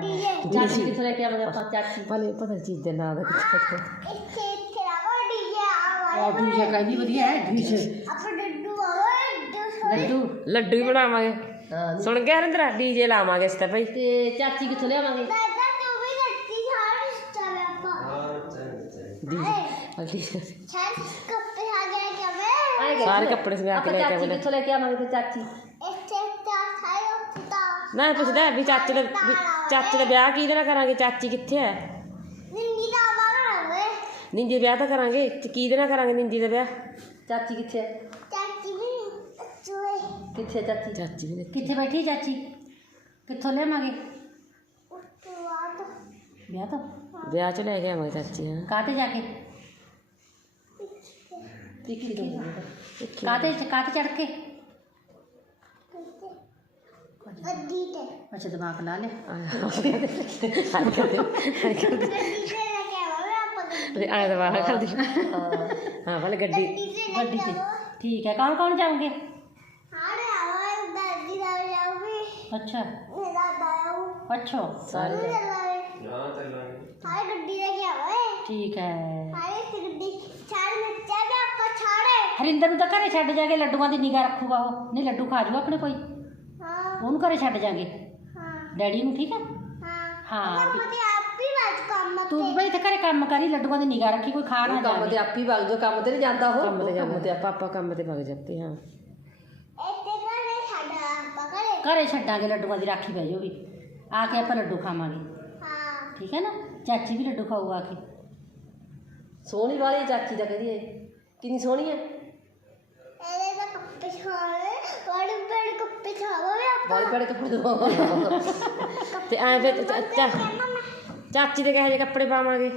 DJ ਚਾਚੀ ਕਿੱਥੋਂ ਲੈ ਕੇ ਆਵਾਂਗੇ ਆਪਾਂ ਚਾਚੀ ਭਲੇ ਪਤਾ ਚੀਜ਼ ਦੇ ਨਾਂ ਦਾ ਕਿੱਥੇ ਕਿੱਥੇ ਆ ਡੀਜੇ ਕਹਿੰਦੀ ਵਧੀਆ ਹੈ ਡੀਜੇ ਲੱਡੂ ਲੱਡੂ ਵੀ ਬਣਾਵਾਂਗੇ। ਹਾਂ ਸੁਣ ਗਿਆ ਰਿੰਦਰਾ ਡੀਜੇ ਲਾਵਾਂਗੇ ਇਸ ਤੇ ਭਾਈ। ਤੇ ਚਾਚੀ ਕਿੱਥੋਂ ਲਿਆਵਾਂਗੇ ਡੀਜੇ ਆਏਗਾ ਸਾਰੇ ਕੱਪੜੇ ਸਮਾ ਕੇ ਲੈ ਕੇ ਚਾਚੀ ਆਵਾਂਗੇ ਕਿੱਥੋਂ ਲੈ ਕੇ ਆਵਾਂਗੇ ਤੇ ਚਾਚੀ? ਨਾ ਪੁੱਛਦਾ ਵੀ ਚਾਚੇ ਦਾ ਵੀ ਚਾਚੇ ਦਾ ਵਿਆਹ ਕਿਹਦੇ ਨਾਲ ਕਰਾਂਗੇ? ਚਾਚੀ ਕਿੱਥੇ ਹੈ? ਨਿੰਜੀ ਵਿਆਹ ਤਾਂ ਕਰਾਂਗੇ। ਤੇ ਕਿਹਦੇ ਨਾਲ ਕਰਾਂਗੇ ਨਿੰਜੀ ਦਾ ਵਿਆਹ? ਚਾਚੀ ਕਿੱਥੇ ਹੈ? ਕਿੱਥੇ ਹੈ ਚਾਚੀ? ਚਾਚੀ ਵੀ ਕਿੱਥੇ ਬੈਠੀ ਹੈ ਚਾਚੀ? ਕਿੱਥੋਂ ਲਿਆਵਾਂਗੇ? ਵਿਆਹ ਤੋਂ? ਵਿਆਹ ਚ ਲੈ ਕੇ ਆਵਾਂਗੇ ਚਾਚੀ ਹਾਂ। ਕਾਤੇ ਜਾ ਕੇ? ਦੇਖੀ ਕਾਤੇ ਕਾਤੇ ਚੜ ਕੇ? ਅੱਛਾ ਦਿਮਾਗ ਲਾ ਲੈ ਆਏ ਤਾਂ ਬਾਹਰ ਕਰ ਦੀ ਹਾਂ ਭਲੇ ਗੱਡੀ ਗੱਡੀ ਤੇ ਠੀਕ ਹੈ ਕੌਣ ਕੌਣ ਜਾਓਗੇ ਅੱਛਾ ਅੱਛਾ ਸਾਰੇ ਠੀਕ ਹੈ ਸਾਰੇ ਗੱਡੀ ਛਾੜ ਨੱਚਾ ਵੀ ਆਪਾਂ ਛਾੜੇ ਹਰਿੰਦਰ ਨੂੰ ਤਾਂ ਘਰੇ ਛੱਡ ਜਾ ਕੇ ਲੱਡੂਆਂ ਦੀ ਨਿਗਾਹ ਰੱਖੂਗਾ ਉਹ ਨਹੀਂ ਲੱਡੂ ਖਾ ਜੂ ਆਪਣੇ ਕੋਈ ਹਾਂ ਉਹਨੂੰ ਘਰੇ ਛੱਡ ਜਾਗੇ? ਹਾਂ। ਡੈਡੀ ਨੂੰ ਠੀਕ ਹੈ ਹਾਂ। ਹਾਂ ਪਰ ਮਤੇ ਆਪ ਹੀ ਬਾਤ ਕੰਮ ਤੂੰ। ਵੀ ਭਾਈ ਤੇ ਘਰੇ ਕੰਮ ਕਰੀ ਲੱਡੂਆਂ ਦੀ ਨਿਗਾਹ ਰੱਖੀ ਕੋਈ ਖਾ ਨਾ ਕੰਮ ਜਾਵੇ। ਤੇ ਆਪੀ ਵਗ ਜੋ ਕੰਮ ਤੇ ਨਹੀਂ ਜਾਂਦਾ ਉਹ। ਕੰਮ ਤੇ ਕੰਮ ਤੇ ਆਪਾਂ ਆਪਾਂ ਕੰਮ ਤੇ ਵਗ ਜਾਂਦੇ ਹਾਂ। ਇੱਥੇ ਘਰੇ ਸਾਡਾ ਆਪਾਂ ਘਰੇ। ਘਰੇ ਛੱਡਾਂਗੇ ਲੱਡੂਆਂ ਦੀ ਰਾਖੀ ਪੈ ਜਾਊਗੀ ਆ ਕੇ ਆਪਾਂ ਲੱਡੂ ਖਾਵਾਂਗੇ। ਹਾਂ। ਠੀਕ ਹੈ ਨਾ? ਚਾਚੀ ਵੀ ਲੱਡੂ ਖਾਊ ਆ ਕੇ। ਸੋਹਣੀ ਵਾਲੀ ਚਾਚੀ ਦਾ ਕਹਿੰਦੀ ਏ ਕਿੰਨੀ ਸੋਹਣੀ ਹੈ ਇਹਦੇ ਤਾਂ ਕੱਪੇ ਛਾੜੇ ਬੜੇ ਬੜੇ ਕੱਪੇ ਛਾੜੇ ਵੀ ਆਪਾਂ ਬਾਲੀ ਬੜੇ ਕੱਪੜੇ ਦਵਾ ਤੇ ਐ ਫਿਰ ਚਾਚੀ ਦੇ ਕਹੇ ਜੇ ਕੱਪੜੇ ਪਾਵਾਂਗੇ।